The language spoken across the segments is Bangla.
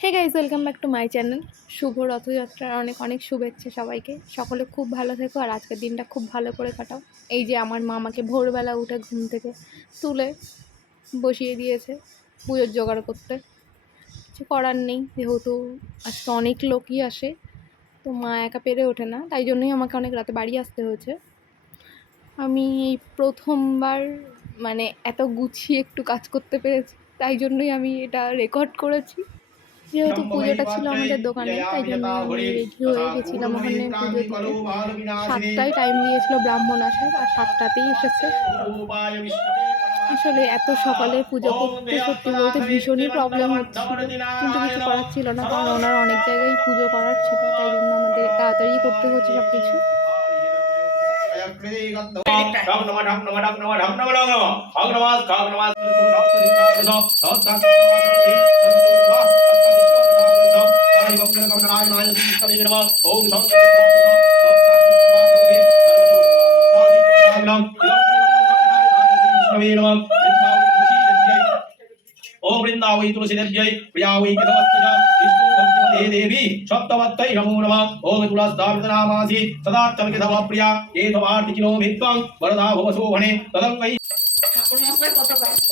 Hey guys, welcome back to my channel. শুভ রথযাত্রার অনেক অনেক শুভেচ্ছা সবাইকে। সকলে খুব ভালো থেকো আর আজকের দিনটা খুব ভালো করে কাটাও। এই যে আমার মা আমাকে ভোরবেলা উঠে ঘুম থেকে তুলে বসিয়ে দিয়েছে পুজোর জোগাড় করতে। কিছু করার নেই, যেহেতু আজকে অনেক লোকই আসে, তো মা একা পেরে ওঠে না, তাই জন্যই আমাকে অনেক রাতে বাড়ি আসতে হয়েছে। আমি এই প্রথমবার মানে এত গুছিয়ে একটু কাজ করতে পেরেছি, তাই জন্যই আমি এটা রেকর্ড করেছি। যেহেতু পুজোটা ছিল আমাদের দোকানে, তাই জন্য আমি রেডি হয়ে গেছিলাম ওখানে পুজো দিতে। 7টায় টাইম দিয়েছিল ব্রাহ্মণ আসার, আর 7টাতেই এসেছে। আসলে এত সকালে পুজো করতে সত্যি বলতে ভীষণই প্রবলেম হচ্ছিল, কিন্তু কিছু করার ছিল না, কারণ ওনার অনেক জায়গায় পুজো করার ছিল, তাই জন্য আমাদের তাড়াতাড়ি করতে হচ্ছে সব কিছু। ओम वृंदावै तुलसीदेव्यै प्रियावै केतवत्तजा विष्णु भक्तिमते देवी सप्तवत्तै नमो नमः। ओम तुलसीदामृतनामासि सदार्थं केतव प्रिया एतवार्तिकिनो भित्वं वरदा भवशोभने तदं वै ঠাকুর মশাই কত ব্যস্ত।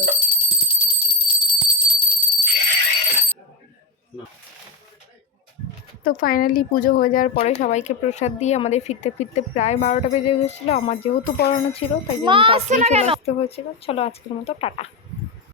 তো ফাইনালি পুজো হয়ে যাওয়ার পরে সবাইকে প্রসাদ দিয়ে আমাদের ফিরতে ফিরতে প্রায় 12টা বেজে গেছিলো। আমার যেহেতু পড়ানো ছিল, তাই জন্য তাড়াতাড়ি চলে আসতে হয়েছিল। চলো আজকের মতো টাটা।